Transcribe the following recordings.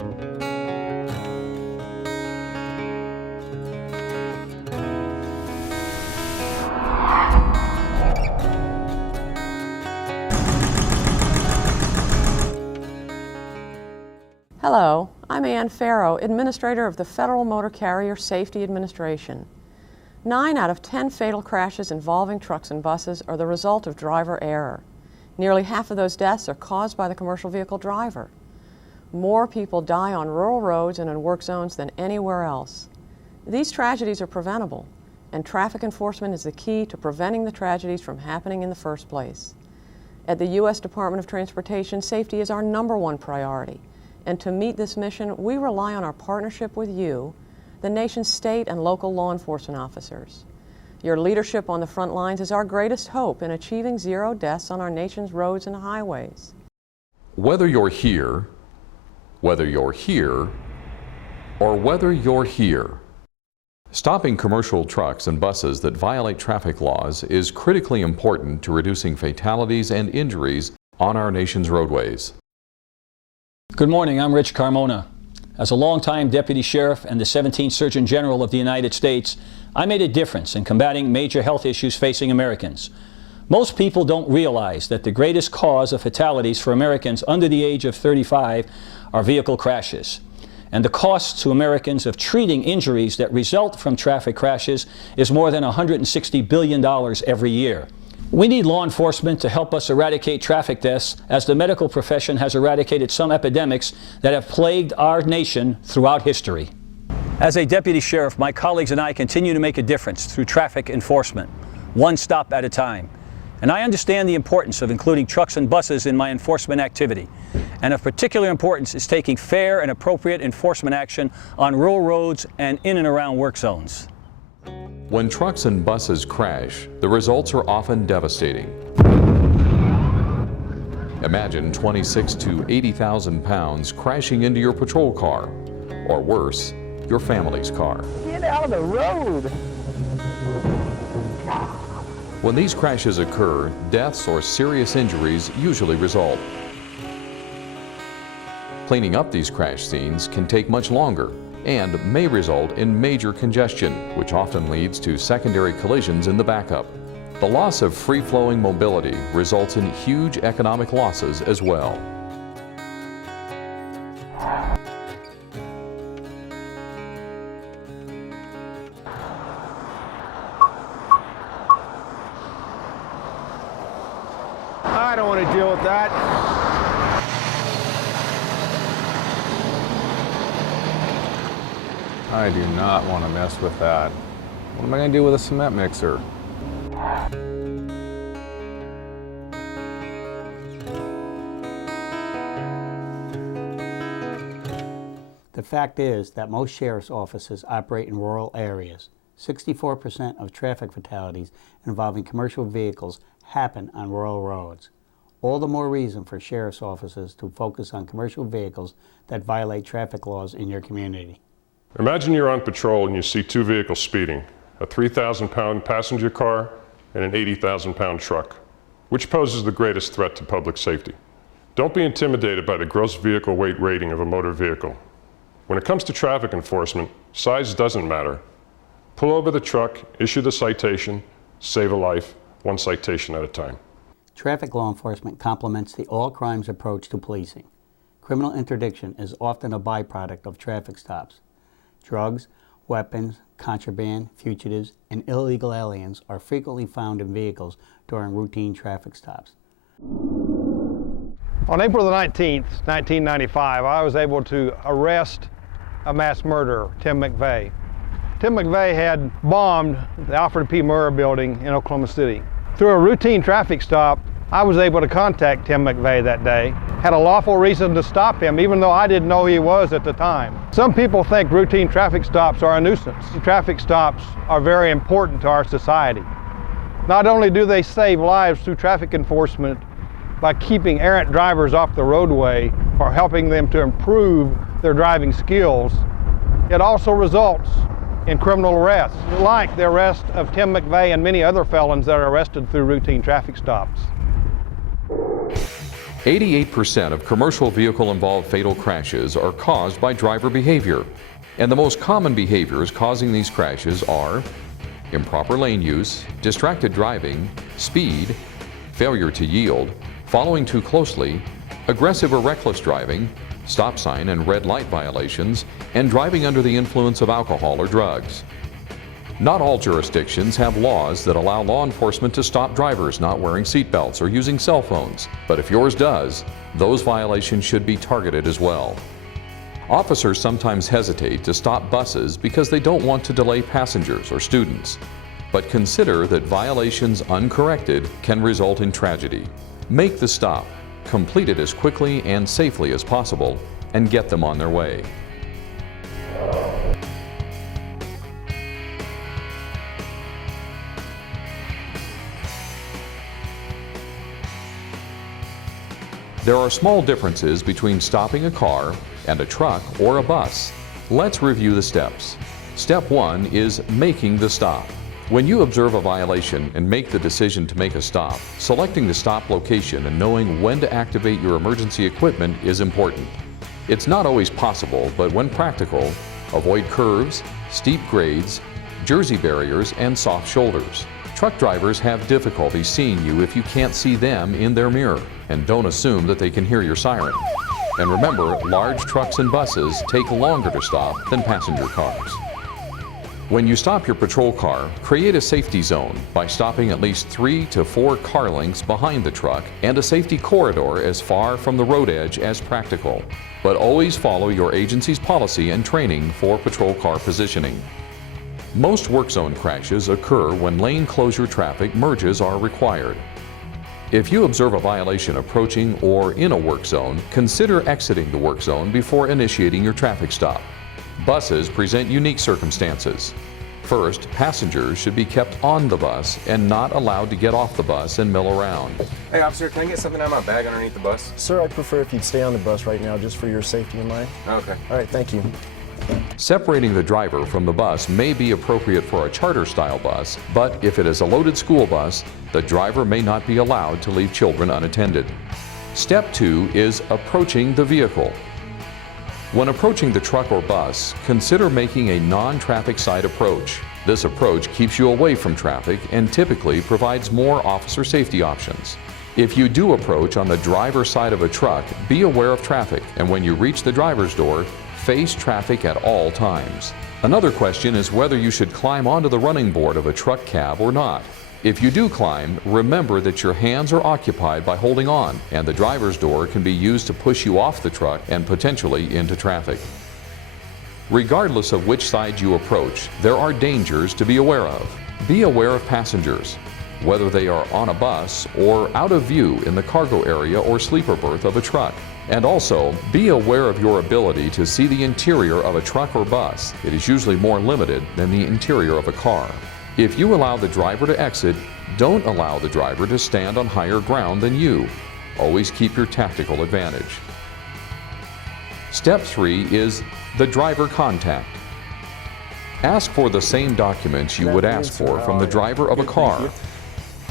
Hello, I'm Ann Farrow, Administrator of the Federal Motor Carrier Safety Administration. 9 out of 10 fatal crashes involving trucks and buses are the result of driver error. Nearly half of those deaths are caused by the commercial vehicle driver. More people die on rural roads and in work zones than anywhere else. These tragedies are preventable, and traffic enforcement is the key to preventing the tragedies from happening in the first place. At the U.S. Department of Transportation, safety is our #1 priority. And to meet this mission, we rely on our partnership with you, the nation's state and local law enforcement officers. Your leadership on the front lines is our greatest hope in achieving 0 deaths on our nation's roads and highways. Whether you're here, or whether you're here, stopping commercial trucks and buses that violate traffic laws is critically important to reducing fatalities and injuries on our nation's roadways. Good morning, I'm Rich Carmona. As a longtime Deputy Sheriff and the 17th Surgeon General of the United States, I made a difference in combating major health issues facing Americans. Most people don't realize that the greatest cause of fatalities for Americans under the age of 35 are vehicle crashes. And the cost to Americans of treating injuries that result from traffic crashes is more than $160 billion every year. We need law enforcement to help us eradicate traffic deaths, as the medical profession has eradicated some epidemics that have plagued our nation throughout history. As a deputy sheriff, my colleagues and I continue to make a difference through traffic enforcement, one stop at a time. And I understand the importance of including trucks and buses in my enforcement activity. And of particular importance is taking fair and appropriate enforcement action on rural roads and in and around work zones. When trucks and buses crash, the results are often devastating. Imagine 26,000 to 80,000 pounds crashing into your patrol car, or worse, your family's car. Get out of the road! When these crashes occur, deaths or serious injuries usually result. Cleaning up these crash scenes can take much longer and may result in major congestion, which often leads to secondary collisions in the backup. The loss of free-flowing mobility results in huge economic losses as well. I don't want to deal with that. I do not want to mess with that. What am I going to do with a cement mixer? The fact is that most sheriff's offices operate in rural areas. 64% of traffic fatalities involving commercial vehicles happen on rural roads. All the more reason for sheriff's offices to focus on commercial vehicles that violate traffic laws in your community. Imagine you're on patrol and you see 2 vehicles speeding, a 3,000-pound passenger car and an 80,000-pound truck. Which poses the greatest threat to public safety? Don't be intimidated by the gross vehicle weight rating of a motor vehicle. When it comes to traffic enforcement, size doesn't matter. Pull over the truck, issue the citation, save a life, 1 citation at a time. Traffic law enforcement complements the all-crimes approach to policing. Criminal interdiction is often a byproduct of traffic stops. Drugs, weapons, contraband, fugitives, and illegal aliens are frequently found in vehicles during routine traffic stops. On April the 19th, 1995, I was able to arrest a mass murderer, Tim McVeigh. Tim McVeigh had bombed the Alfred P. Murrah building in Oklahoma City. Through a routine traffic stop, I was able to contact Tim McVeigh that day. Had a lawful reason to stop him, even though I didn't know who he was at the time. Some people think routine traffic stops are a nuisance. Traffic stops are very important to our society. Not only do they save lives through traffic enforcement by keeping errant drivers off the roadway or helping them to improve their driving skills, it also results in criminal arrests, like the arrest of Tim McVeigh and many other felons that are arrested through routine traffic stops. 88% of commercial vehicle-involved fatal crashes are caused by driver behavior. And the most common behaviors causing these crashes are improper lane use, distracted driving, speed, failure to yield, following too closely, aggressive or reckless driving, stop sign and red light violations, and driving under the influence of alcohol or drugs. Not all jurisdictions have laws that allow law enforcement to stop drivers not wearing seatbelts or using cell phones, but if yours does, those violations should be targeted as well. Officers sometimes hesitate to stop buses because they don't want to delay passengers or students, but consider that violations uncorrected can result in tragedy. Make the stop, complete it as quickly and safely as possible, and get them on their way. There are small differences between stopping a car and a truck or a bus. Let's review the steps. Step 1 is making the stop. When you observe a violation and make the decision to make a stop, selecting the stop location and knowing when to activate your emergency equipment is important. It's not always possible, but when practical, avoid curves, steep grades, jersey barriers, and soft shoulders. Truck drivers have difficulty seeing you if you can't see them in their mirror, and don't assume that they can hear your siren. And remember, large trucks and buses take longer to stop than passenger cars. When you stop your patrol car, create a safety zone by stopping at least 3 to 4 car lengths behind the truck and a safety corridor as far from the road edge as practical. But always follow your agency's policy and training for patrol car positioning. Most work zone crashes occur when lane closure traffic merges are required. If you observe a violation approaching or in a work zone, consider exiting the work zone before initiating your traffic stop. Buses present unique circumstances. First, passengers should be kept on the bus and not allowed to get off the bus and mill around. Hey officer, can I get something out of my bag underneath the bus? Sir, I'd prefer if you'd stay on the bus right now just for your safety in mind. Okay. All right, thank you. Separating the driver from the bus may be appropriate for a charter-style bus, but if it is a loaded school bus, the driver may not be allowed to leave children unattended. Step 2 is approaching the vehicle. When approaching the truck or bus, consider making a non-traffic side approach. This approach keeps you away from traffic and typically provides more officer safety options. If you do approach on the driver's side of a truck, be aware of traffic, and when you reach the driver's door, face traffic at all times. Another question is whether you should climb onto the running board of a truck cab or not. If you do climb, remember that your hands are occupied by holding on, and the driver's door can be used to push you off the truck and potentially into traffic. Regardless of which side you approach, there are dangers to be aware of. Be aware of passengers, whether they are on a bus or out of view in the cargo area or sleeper berth of a truck. And also, be aware of your ability to see the interior of a truck or bus. It is usually more limited than the interior of a car. If you allow the driver to exit, don't allow the driver to stand on higher ground than you. Always keep your tactical advantage. Step 3 is the driver contact. Ask for the same documents you would ask for from the driver of a car: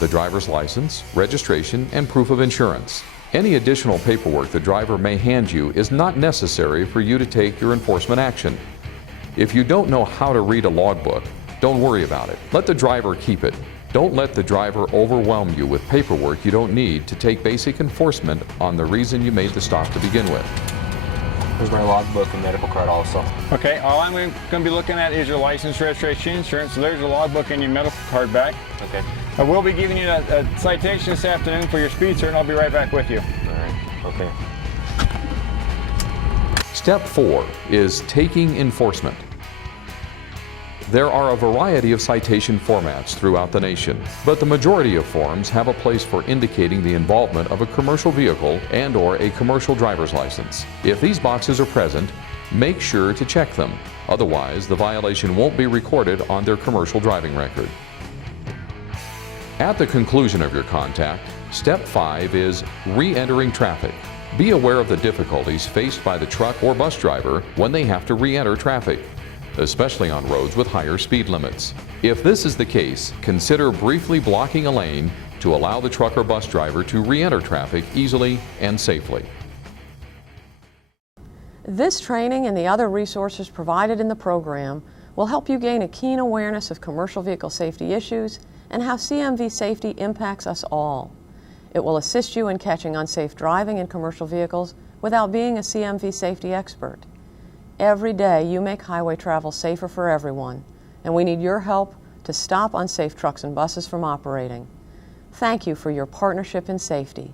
the driver's license, registration, and proof of insurance. Any additional paperwork the driver may hand you is not necessary for you to take your enforcement action. If you don't know how to read a logbook, don't worry about it. Let the driver keep it. Don't let the driver overwhelm you with paperwork you don't need to take basic enforcement on the reason you made the stop to begin with. Here's my logbook and medical card also. Okay, all I'm going to be looking at is your license, registration, insurance. So there's your logbook and your medical card back. Okay. I will be giving you a citation this afternoon for your speed, sir, and I'll be right back with you. All right, okay. Step 4 is taking enforcement. There are a variety of citation formats throughout the nation, but the majority of forms have a place for indicating the involvement of a commercial vehicle and/or a commercial driver's license. If these boxes are present, make sure to check them. Otherwise, the violation won't be recorded on their commercial driving record. At the conclusion of your contact, Step 5 is re-entering traffic. Be aware of the difficulties faced by the truck or bus driver when they have to re-enter traffic, especially on roads with higher speed limits. If this is the case, consider briefly blocking a lane to allow the truck or bus driver to re-enter traffic easily and safely. This training and the other resources provided in the program will help you gain a keen awareness of commercial vehicle safety issues and how CMV safety impacts us all. It will assist you in catching unsafe driving in commercial vehicles without being a CMV safety expert. Every day you make highway travel safer for everyone, and we need your help to stop unsafe trucks and buses from operating. Thank you for your partnership in safety.